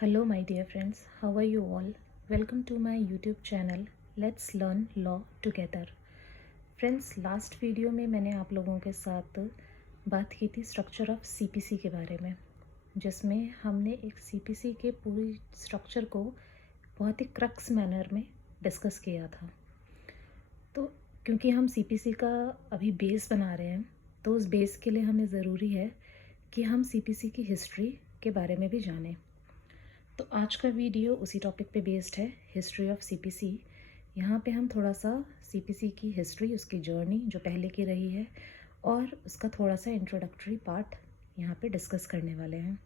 Hello, my dear friends. How are you all? Welcome to my YouTube channel. Let's learn law together. Friends, last video में मैंने आप लोगों के साथ बात की थी स्ट्रक्चर ऑफ सीपीसी के बारे में, जिसमें हमने एक सीपीसी के पूरी स्ट्रक्चर को बहुत ही क्रक्स मैनर में डिस्कस किया था। तो क्योंकि हम सीपीसी का अभी बेस बना रहे हैं, तो उस बेस के लिए हमें ज़रूरी है कि हम सीपीसी की हिस्ट्री के बारे में भी जानें। तो आज का वीडियो उसी टॉपिक पे बेस्ड है, हिस्ट्री ऑफ सीपीसी। यहाँ पे हम थोड़ा सा सीपीसी की हिस्ट्री, उसकी जर्नी जो पहले की रही है, और उसका थोड़ा सा इंट्रोडक्टरी पार्ट यहाँ पे डिस्कस करने वाले हैं।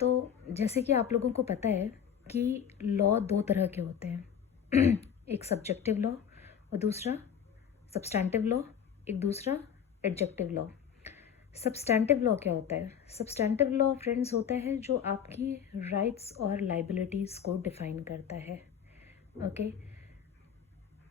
तो जैसे कि आप लोगों को पता है कि लॉ दो तरह के होते हैं एक सब्जेक्टिव लॉ और दूसरा सब्सटैंटिव लॉ, एक दूसरा एडजेक्टिव लॉ। सब्सटैंटिव लॉ क्या होता है? सब्सटैंटिव लॉ फ्रेंड्स होता है जो आपकी राइट्स और लाइबिलिटीज़ को डिफ़ाइन करता है, ओके।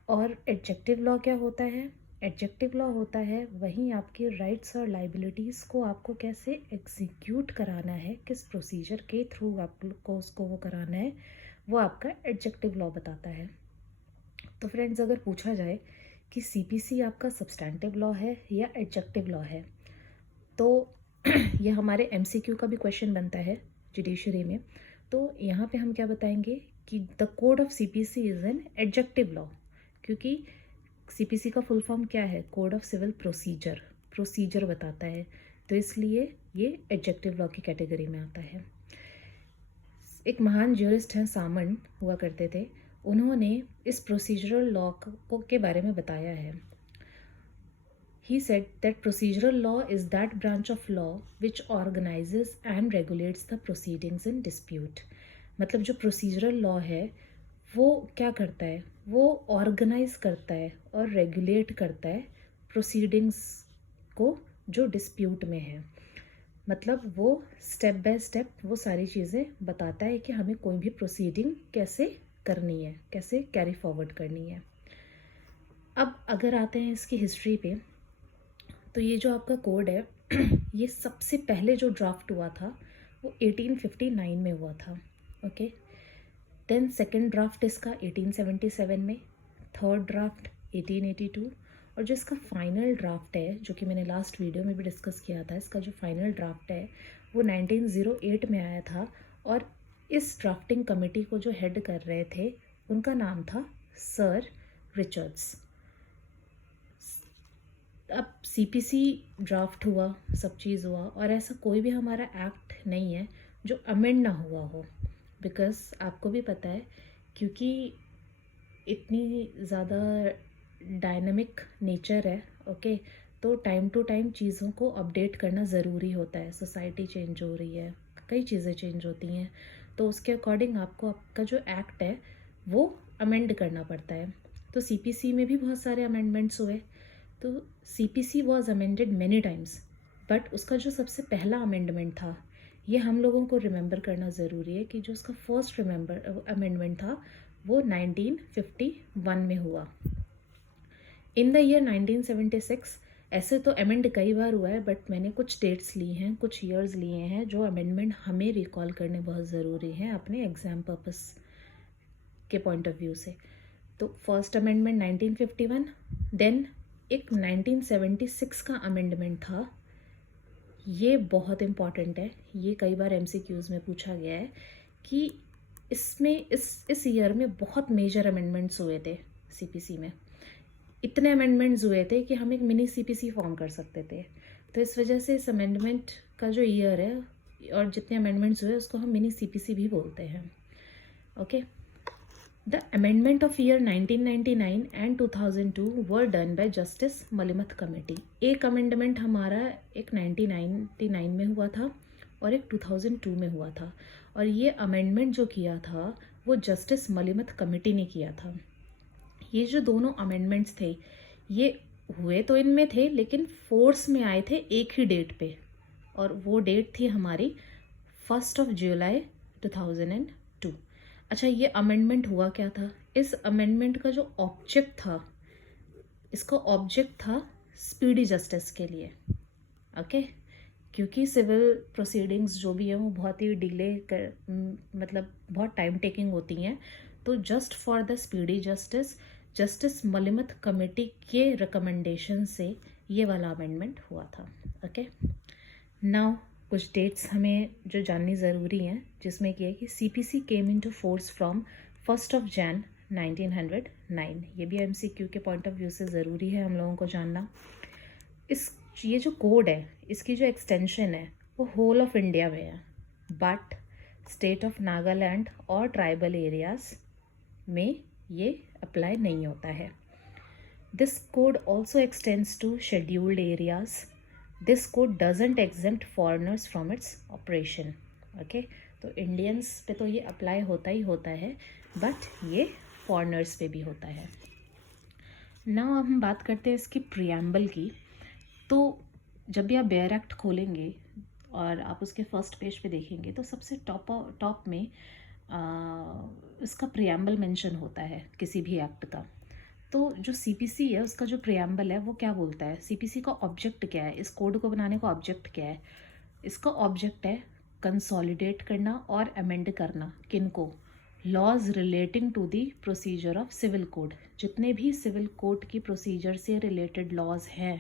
और एडजेक्टिव लॉ क्या होता है? एडजेक्टिव लॉ होता है वहीं आपकी राइट्स और लाइबिलिटीज़ को आपको कैसे एग्जीक्यूट कराना है, किस प्रोसीजर के थ्रू आपको उसको वो कराना है, वो आपका एडजेक्टिव लॉ बताता है। तो फ्रेंड्स, अगर पूछा जाए कि सीपीसी आपका सब्सटैंटिव लॉ है या एडजेक्टिव लॉ है, तो ये हमारे एमसीक्यू का भी क्वेश्चन बनता है जुडिशरी में। तो यहाँ पे हम क्या बताएंगे कि the code of CPC is an adjective law, क्योंकि सीपीसी का फुल फॉर्म क्या है? Code of civil procedure, procedure बताता है, तो इसलिए ये एडजेक्टिव लॉ की कैटेगरी में आता है। एक महान ज्यूरिस्ट हैं, सामन हुआ करते थे, उन्होंने इस प्रोसीजरल लॉ के बारे में बताया है। He said that procedural law is that branch of law which organizes and regulates the proceedings in dispute. मतलब जो procedural law है वो क्या करता है? वो organize करता है और regulate करता है proceedings को जो dispute में है। मतलब वो step by step वो सारी चीज़ें बताता है कि हमें कोई भी proceeding कैसे करनी है, कैसे carry forward करनी है। अब अगर आते हैं इसकी हिस्ट्री पे, तो ये जो आपका कोड है ये सबसे पहले जो ड्राफ्ट हुआ था वो 1859 में हुआ था, ओके। देन सेकंड ड्राफ्ट इसका 1877 में, थर्ड ड्राफ्ट 1882, और जो इसका फाइनल ड्राफ्ट है, जो कि मैंने लास्ट वीडियो में भी डिस्कस किया था, इसका जो फाइनल ड्राफ्ट है वो 1908 में आया था। और इस ड्राफ्टिंग कमेटी को जो हेड कर रहे थे उनका नाम था सर रिचर्ड्स। अब सीपीसी ड्राफ्ट हुआ, सब चीज़ हुआ, और ऐसा कोई भी हमारा एक्ट नहीं है जो अमेंड ना हुआ हो, बिकॉज आपको भी पता है क्योंकि इतनी ज़्यादा डायनामिक नेचर है, ओके। तो टाइम टू टाइम चीज़ों को अपडेट करना ज़रूरी होता है। सोसाइटी चेंज हो रही है, कई चीज़ें चेंज होती हैं, तो उसके अकॉर्डिंग आपको आपका जो एक्ट है वो अमेंड करना पड़ता है। तो सीपीसी में भी बहुत सारे अमेंडमेंट्स हुए। तो CPC was amended many times, but उसका जो सबसे पहला अमेंडमेंट था, ये हम लोगों को रिमेंबर करना ज़रूरी है कि जो उसका फर्स्ट अमेंडमेंट था वो 1951 में हुआ। इन द ईयर 1976, ऐसे तो अमेंड कई बार हुआ है, बट मैंने कुछ डेट्स ली हैं, कुछ ईयर्स लिए हैं जो अमेंडमेंट हमें रिकॉल करने बहुत ज़रूरी हैं अपने एग्ज़ाम पर्पस के पॉइंट ऑफ व्यू से। तो फर्स्ट अमेंडमेंट 1951, देन एक 1976 का अमेंडमेंट था। ये बहुत इम्पॉर्टेंट है, ये कई बार एमसीक्यूज़ में पूछा गया है कि इसमें इस ईयर में बहुत मेजर अमेंडमेंट्स हुए थे सीपीसी में। इतने अमेंडमेंट्स हुए थे कि हम एक मिनी सीपीसी फॉर्म कर सकते थे। तो इस वजह से इस अमेंडमेंट का जो ईयर है और जितने अमेंडमेंट्स हुए उसको हम मिनी सीपीसी भी बोलते हैं, okay. The amendment of year 1999 and 2002 were done by Justice Malimath Committee. एक अमेंडमेंट हमारा एक 1999 में हुआ था और एक 2002 में हुआ था, और ये अमेंडमेंट जो किया था वो जस्टिस मलिमथ कमेटी ने किया था। ये जो दोनों अमेंडमेंट्स थे ये हुए तो इनमें थे, लेकिन फोर्स में आए थे एक ही डेट पे, और वो डेट थी हमारी 1 जुलाई 2002। अच्छा, ये अमेंडमेंट हुआ क्या था? इस अमेंडमेंट का जो ऑब्जेक्ट था, इसका ऑब्जेक्ट था स्पीडी जस्टिस के लिए, ओके। क्योंकि सिविल प्रोसीडिंग्स जो भी हैं वो बहुत ही मतलब बहुत टाइम टेकिंग होती हैं, तो just for the speedy justice Malimath committee के रिकमेंडेशन से ये वाला अमेंडमेंट हुआ था। ओके, नाउ कुछ डेट्स हमें जो जाननी ज़रूरी हैं, जिसमें कि है कि CPC came into force from 1 Jan 1909। ये भी MCQ के पॉइंट ऑफ व्यू से ज़रूरी है हम लोगों को जानना। ये जो कोड है, इसकी जो एक्सटेंशन है वो होल ऑफ इंडिया में है, बट स्टेट ऑफ नागालैंड और ट्राइबल एरियाज़ में ये अप्लाई नहीं होता है। This code also extends to scheduled areas. This code doesn't exempt foreigners from its operation. Okay, तो इंडियंस पे तो ये अप्लाई होता ही होता है, बट ये फॉरेनर्स पे भी होता है। नाउ अब हम बात करते हैं इसकी प्रियम्बल की। तो जब भी आप बेयर एक्ट खोलेंगे और आप उसके फर्स्ट पेज पे देखेंगे तो सबसे टॉप में इसका प्रियम्बल मेंशन होता है किसी भी एक्ट का। तो जो CPC है उसका जो प्रियम्बल है वो क्या बोलता है, CPC का ऑब्जेक्ट क्या है, इस कोड को बनाने का ऑब्जेक्ट क्या है। इसका ऑब्जेक्ट है कंसोलिडेट करना और अमेंड करना, किनको, laws relating to the procedure of civil code. जितने भी सिविल कोड की प्रोसीजर से रिलेटेड लॉज हैं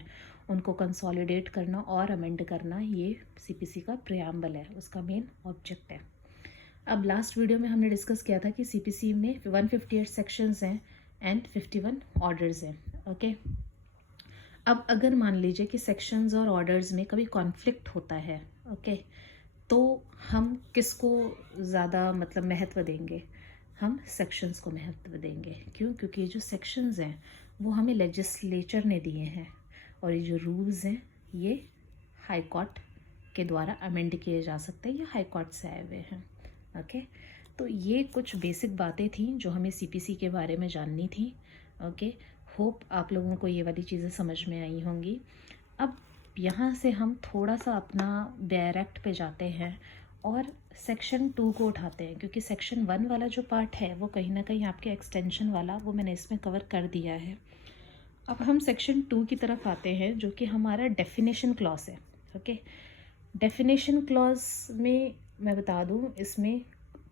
उनको कंसोलिडेट करना और अमेंड करना, ये CPC का प्रियम्बल है, उसका मेन ऑब्जेक्ट है। अब लास्ट वीडियो में हमने डिस्कस किया था कि CPC में 158 सेक्शंस हैं एंड 51 ऑर्डर्स हैं। ओके, अब अगर मान लीजिए कि सेक्शंस और ऑर्डर्स में कभी कॉन्फ्लिक्ट होता है, ओके, तो हम किसको ज़्यादा मतलब महत्व देंगे, हम सेक्शंस को महत्व देंगे। क्यों? क्योंकि जो सेक्शंस हैं वो हमें लेजिस्लेचर ने दिए हैं और ये जो रूल्स हैं ये हाई कोर्ट के द्वारा अमेंड किए जा सकते हैं या हाई कोर्ट से आए हुए हैं। ओके, तो ये कुछ बेसिक बातें थी जो हमें CPC के बारे में जाननी थी। ओके, होप आप लोगों को ये वाली चीज़ें समझ में आई होंगी। अब यहाँ से हम थोड़ा सा अपना बेयर एक्ट पे जाते हैं और सेक्शन 2 को उठाते हैं, क्योंकि सेक्शन 1 वाला जो पार्ट है वो कहीं ना कहीं आपके एक्सटेंशन वाला वो मैंने इसमें कवर कर दिया है। अब हम सेक्शन 2 की तरफ आते हैं जो कि हमारा डेफिनेशन क्लॉज है। ओके, डेफिनेशन क्लॉज में मैं बता दूं इसमें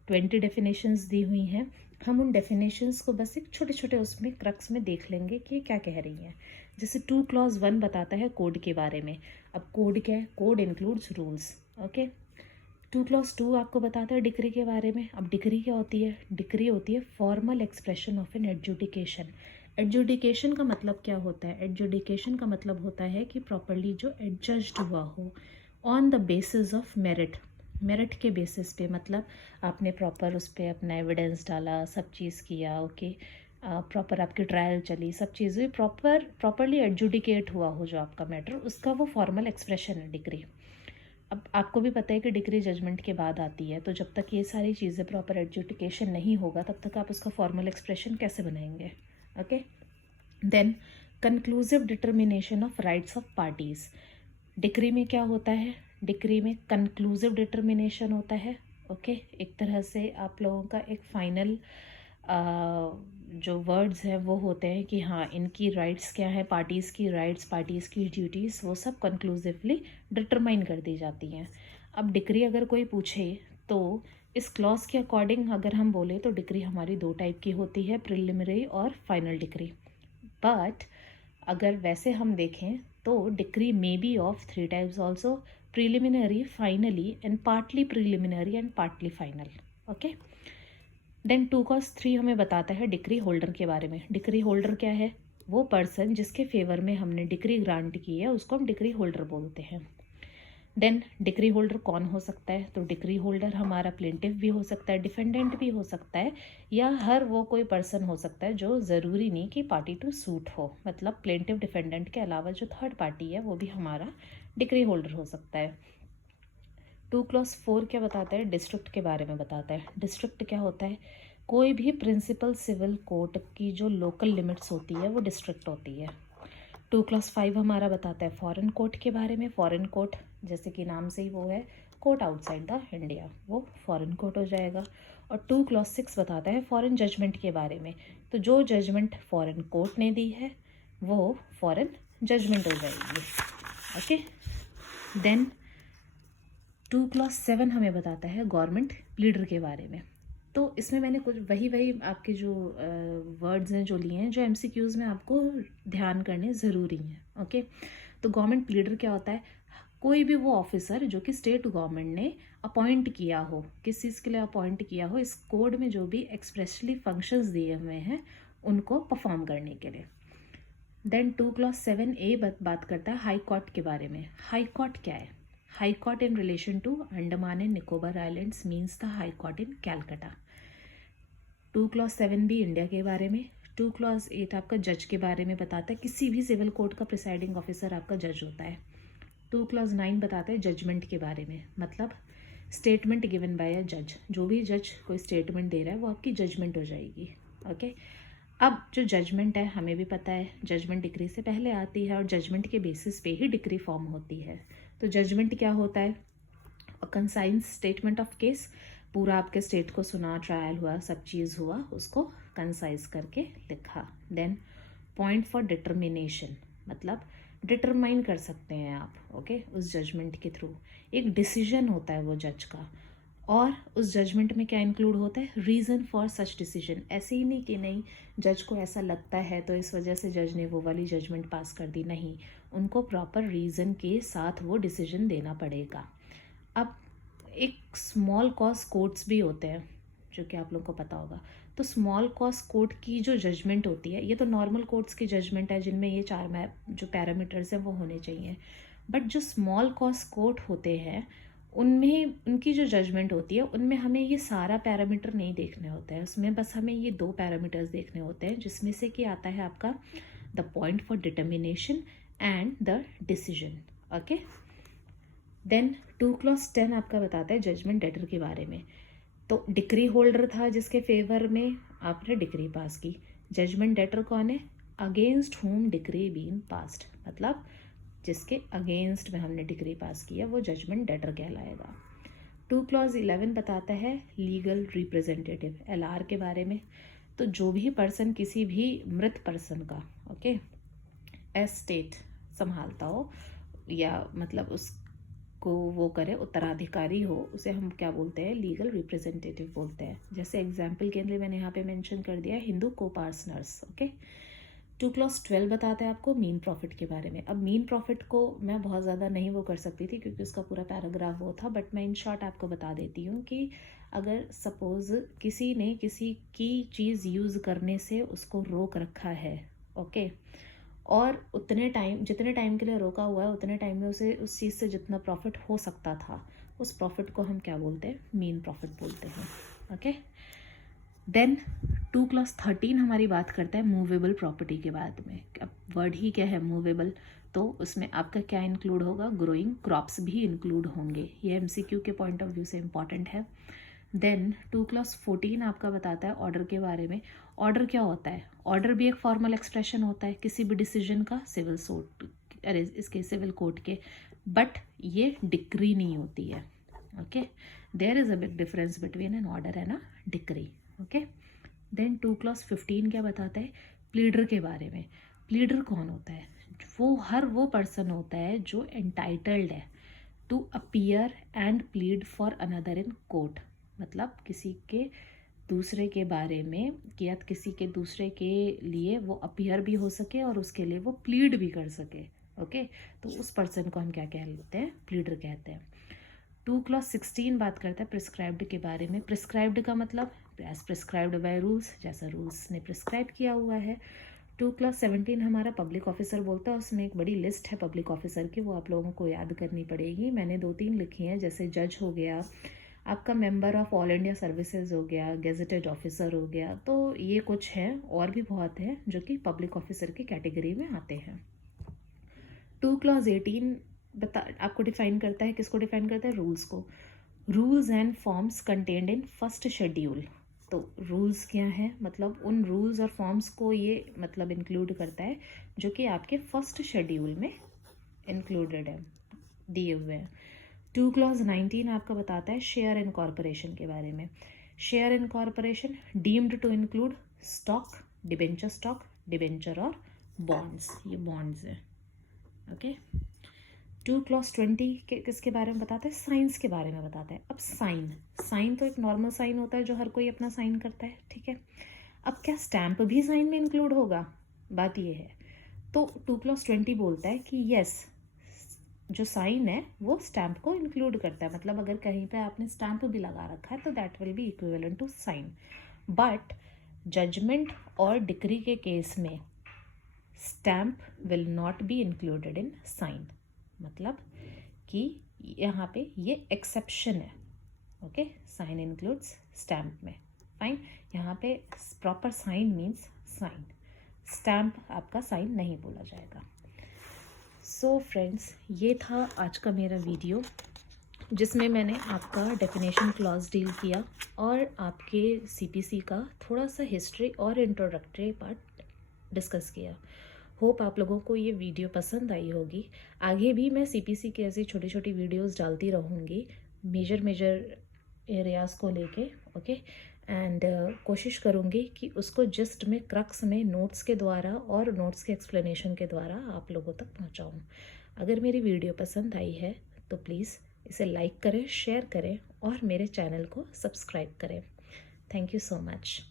20 डेफिनेशंस दी हुई हैं। हम उन डेफिनेशंस को बस एक छोटे छोटे उसमें क्रक्स में देख लेंगे कि क्या कह रही हैं। जैसे 2 क्लॉज 1 बताता है कोड के बारे में। अब कोड क्या है? Code includes rules. Okay, 2 clause 2 आपको बताता है डिक्री के बारे में। अब डिक्री क्या होती है? डिक्री होती है formal expression of an adjudication. Adjudication का मतलब क्या होता है? एडजुडिकेशन का मतलब होता है कि प्रॉपरली जो एडजस्ड हुआ हो on the basis of merit. Merit के बेसिस पे, मतलब आपने प्रॉपर उस पर अपना एविडेंस डाला, सब चीज़ किया। ओके, प्रॉपर आपकी ट्रायल चली, सब चीज़ें प्रॉपरली एडजुडिकेट हुआ हो जो आपका मैटर, उसका वो फॉर्मल एक्सप्रेशन है डिक्री। अब आपको भी पता है कि डिक्री जजमेंट के बाद आती है, तो जब तक ये सारी चीज़ें प्रॉपर एडजुडिकेशन नहीं होगा तब तक आप उसका फॉर्मल एक्सप्रेशन कैसे बनाएंगे। Okay, then conclusive determination of rights of parties. Decree में क्या होता है? डिक्री में कंक्लूसिव डिटर्मिनेशन होता है। ओके, एक तरह से आप लोगों का एक फाइनल जो वर्ड्स हैं वो होते हैं कि हाँ इनकी राइट्स क्या है, पार्टीज़ की राइट्स, पार्टीज़ की ड्यूटीज़, वो सब कंक्लूसिवली डिटरमाइन कर दी जाती हैं। अब डिक्री अगर कोई पूछे तो इस क्लॉज के अकॉर्डिंग अगर हम बोले तो डिक्री हमारी 2 टाइप की होती है, प्रिलिमिनरी और फाइनल डिक्री। बट अगर वैसे हम देखें तो decree may be of 3 types also, preliminary, finally and partly preliminary and partly final. Okay, then 2 cos 3 हमें बताता है डिक्री होल्डर के बारे में। डिक्री होल्डर क्या है? वो पर्सन जिसके फेवर में हमने डिक्री ग्रांट की है उसको हम डिक्री होल्डर बोलते हैं। देन डिक्री होल्डर कौन हो सकता है? तो डिक्री होल्डर हमारा प्लेंटिफ भी हो सकता है, डिफेंडेंट भी हो सकता है, या हर वो कोई पर्सन हो सकता है जो ज़रूरी नहीं कि पार्टी टू सूट हो। मतलब प्लेंटिफ डिफेंडेंट के अलावा जो थर्ड पार्टी है वो भी हमारा डिक्री होल्डर हो सकता है। 2 क्लॉज 4 क्या बताता है? डिस्ट्रिक्ट के बारे में बताता है। डिस्ट्रिक्ट क्या होता है? कोई भी प्रिंसिपल सिविल कोर्ट की जो लोकल लिमिट्स होती है वो डिस्ट्रिक्ट होती है। 2 क्लॉज 5 हमारा बताता है फॉरेन कोर्ट के बारे में। फॉरेन कोर्ट जैसे कि नाम से ही वो है कोर्ट आउटसाइड द इंडिया, वो फॉरेन कोर्ट हो जाएगा। और 2 क्लॉज 6 बताता है फॉरेन जजमेंट के बारे में। तो जो जजमेंट फॉरेन कोर्ट ने दी है वो फॉरेन जजमेंट हो जाएगी। ओके, देन 2 क्लॉज 7 हमें बताता है गवर्नमेंट प्लीडर के बारे में। तो इसमें मैंने कुछ वही आपके जो वर्ड्स हैं जो लिए हैं, जो एमसीक्यूज़ में आपको ध्यान करने ज़रूरी हैं। ओके, तो गवर्नमेंट प्लीडर क्या होता है? कोई भी वो ऑफिसर जो कि स्टेट गवर्नमेंट ने अपॉइंट किया हो, किस चीज़ के लिए अपॉइंट किया हो, इस कोड में जो भी एक्सप्रेसली फंक्शंस दिए हुए हैं उनको परफॉर्म करने के लिए। देन 2 क्लॉज 7A बात करता है हाई कोर्ट के बारे में। हाई कोर्ट क्या है? High court in relation to Andaman and Nicobar Islands means the high court in Calcutta. 2 clause 7B India के बारे में। 2 क्लॉज 8 आपका जज के बारे में बताता है, किसी भी सिविल कोर्ट का प्रिसाइडिंग ऑफिसर आपका जज होता है। 2 क्लॉज 9 बताता है जजमेंट के बारे में, मतलब स्टेटमेंट गिवन बाय अ जज। जो भी जज कोई स्टेटमेंट दे रहा है वो आपकी जजमेंट हो जाएगी। ओके, अब जो जजमेंट है हमें भी पता है जजमेंट डिक्री से पहले आती है और जजमेंट के बेसिस पे ही डिक्री फॉर्म होती है। तो जजमेंट क्या होता है? कंसाइंस स्टेटमेंट ऑफ केस, पूरा आपके स्टेट को सुना, ट्रायल हुआ, सब चीज़ हुआ, उसको कंसाइज करके लिखा। देन पॉइंट फॉर डिटर्मिनेशन, मतलब डिटरमाइन कर सकते हैं आप, ओके, उस जजमेंट के थ्रू। एक डिसीजन होता है वो जज का, और उस जजमेंट में क्या इंक्लूड होता है? Reason for such decision. ऐसे ही नहीं कि नहीं जज को ऐसा लगता है तो इस वजह से जज ने वो वाली जजमेंट पास कर दी, नहीं, उनको प्रॉपर रीज़न के साथ वो डिसीजन देना पड़ेगा। अब एक स्मॉल कॉज कोर्ट्स भी होते हैं जो कि आप लोगों को पता होगा। तो स्मॉल कॉज कोर्ट की जो जजमेंट होती है, ये तो नॉर्मल कोर्ट्स की जजमेंट है जिनमें ये 4 जो पैरामीटर्स हैं वो होने चाहिए, बट जो स्मॉल कॉज कोर्ट होते हैं उनमें उनकी जो जजमेंट होती है उनमें हमें ये सारा पैरामीटर नहीं देखने होते हैं, उसमें बस हमें ये 2 पैरामीटर्स देखने होते हैं, जिसमें से कि आता है आपका the point for determination and the decision. Okay, then 2 clause 10 आपका बताता है जजमेंट डेटर के बारे में। तो डिक्री होल्डर था जिसके फेवर में आपने डिक्री पास की। जजमेंट डेटर कौन है? Against whom decree been passed, मतलब जिसके अगेंस्ट में हमने डिक्री पास किया वो जजमेंट डेटर कहलाएगा। 2 क्लॉज 11 बताता है लीगल रिप्रेजेंटेटिव, LR के बारे में। तो जो भी पर्सन किसी भी मृत पर्सन का, ओके, एस्टेट संभालता हो या मतलब उसको वो करे, उत्तराधिकारी हो, उसे हम क्या बोलते हैं? लीगल रिप्रेजेंटेटिव बोलते हैं। जैसे एग्जाम्पल के लिए मैंने यहाँ पे मेंशन कर दिया हिंदू कोपार्सनर्स। ओके, 2 क्लॉज 12 बताते हैं आपको मीन प्रॉफिट के बारे में। अब मीन प्रॉफिट को मैं बहुत ज़्यादा नहीं वो कर सकती थी क्योंकि उसका पूरा पैराग्राफ वो था, बट मैं इन शॉर्ट आपको बता देती हूँ कि अगर सपोज़ किसी ने किसी की चीज़ यूज़ करने से उसको रोक रखा है, ओके, और उतने टाइम जितने टाइम के लिए रोका हुआ है उतने टाइम में उसे उस चीज़ से जितना प्रॉफिट हो सकता था, उस प्रॉफिट को हम क्या बोलते हैं? मीन प्रॉफिट बोलते हैं। ओके, देन 2 क्लॉज 13 हमारी बात करता है मूवेबल प्रॉपर्टी के बारे में। अब वर्ड ही क्या है? मूवेबल। तो उसमें आपका क्या इंक्लूड होगा? ग्रोइंग क्रॉप्स भी इंक्लूड होंगे। ये MCQ के पॉइंट ऑफ व्यू से इम्पॉर्टेंट है। देन 2 क्लॉज 14 आपका बताता है ऑर्डर के बारे में। ऑर्डर क्या होता है? ऑर्डर भी एक फॉर्मल एक्सप्रेशन होता है किसी भी डिसीजन का, सिविल कोर्ट के, बट ये डिक्री नहीं होती है। Okay, there is a big difference between an order and a decree. Okay, then 2 clause 15 क्या बताता है? प्लीडर के बारे में। प्लीडर कौन होता है? वो पर्सन होता है जो एंटाइटल्ड है to appear and plead for another in court, मतलब किसी के दूसरे के बारे में या किसी के दूसरे के लिए वो अपीयर भी हो सके और उसके लिए वो प्लीड भी कर सके। ओके, तो उस पर्सन को हम क्या कहते हैं? प्लीडर कहते हैं। 2 क्लॉज 16 बात करता है प्रिस्क्राइब्ड के बारे में। प्रिस्क्राइब्ड का मतलब एज प्रिस्क्राइब्ड बाय रूल्स, जैसा रूल्स ने प्रिस्क्राइब किया हुआ है। 2 क्लॉज 17 हमारा पब्लिक ऑफिसर बोलता है, उसमें एक बड़ी लिस्ट है पब्लिक ऑफिसर की, वो आप लोगों को याद करनी पड़ेगी। मैंने 2-3 लिखी हैं, जैसे जज हो गया, आपका member of all India services हो गया, गेजेटेड ऑफिसर हो गया, तो ये कुछ हैं और भी बहुत हैं जो कि पब्लिक ऑफिसर की कैटेगरी में आते हैं। 2 क्लॉज 18 आपको डिफाइन करता है, किसको डिफाइन करता है? रूल्स को। Rules and forms contained in first schedule. तो रूल्स क्या है? मतलब उन रूल्स और फॉर्म्स को ये मतलब इंक्लूड करता है जो कि आपके फर्स्ट शेड्यूल में इंक्लूडेड है, दिए हुए हैं। 2 क्लॉज 19 आपका बताता है शेयर इन कॉर्पोरेशन के बारे में। Share in corporation deemed to include stock, debenture और बॉन्ड्स। ये बॉन्ड्स हैं। ओके, 2 + 20 के किसके बारे में बताता है? साइंस के बारे में बताता है। अब साइन तो एक नॉर्मल साइन होता है जो हर कोई अपना साइन करता है, ठीक है। अब क्या स्टैम्प भी साइन में इंक्लूड होगा? बात ये है। तो 2 + 20 बोलता है कि यस, जो साइन है वो स्टैम्प को इंक्लूड करता है। मतलब अगर कहीं पे आपने स्टैम्प भी लगा रखा है तो that will be equivalent to sign. But judgment और डिक्री के केस में stamp will not be included in sign. मतलब कि यहाँ पे ये एक्सेप्शन है, ओके। साइन इंक्लूड्स स्टैम्प में, फाइन। यहाँ पे proper sign means sign, stamp आपका साइन नहीं बोला जाएगा। सो फ्रेंड्स, ये था आज का मेरा वीडियो जिसमें मैंने आपका डेफिनेशन क्लॉज डील किया और आपके सीपीसी का थोड़ा सा हिस्ट्री और इंट्रोडक्टरी पार्ट डिस्कस किया। होप आप लोगों को ये वीडियो पसंद आई होगी। आगे भी मैं सीपीसी की ऐसी छोटी छोटी वीडियोस डालती रहूँगी मेजर एरियाज़ को लेके, ओके। एंड कोशिश करूँगी कि उसको जस्ट में क्रक्स में नोट्स के द्वारा और नोट्स के एक्सप्लेनेशन के द्वारा आप लोगों तक पहुँचाऊँ। अगर मेरी वीडियो पसंद आई है तो प्लीज़ इसे लाइक करें, शेयर करें और मेरे चैनल को सब्सक्राइब करें। Thank you so much.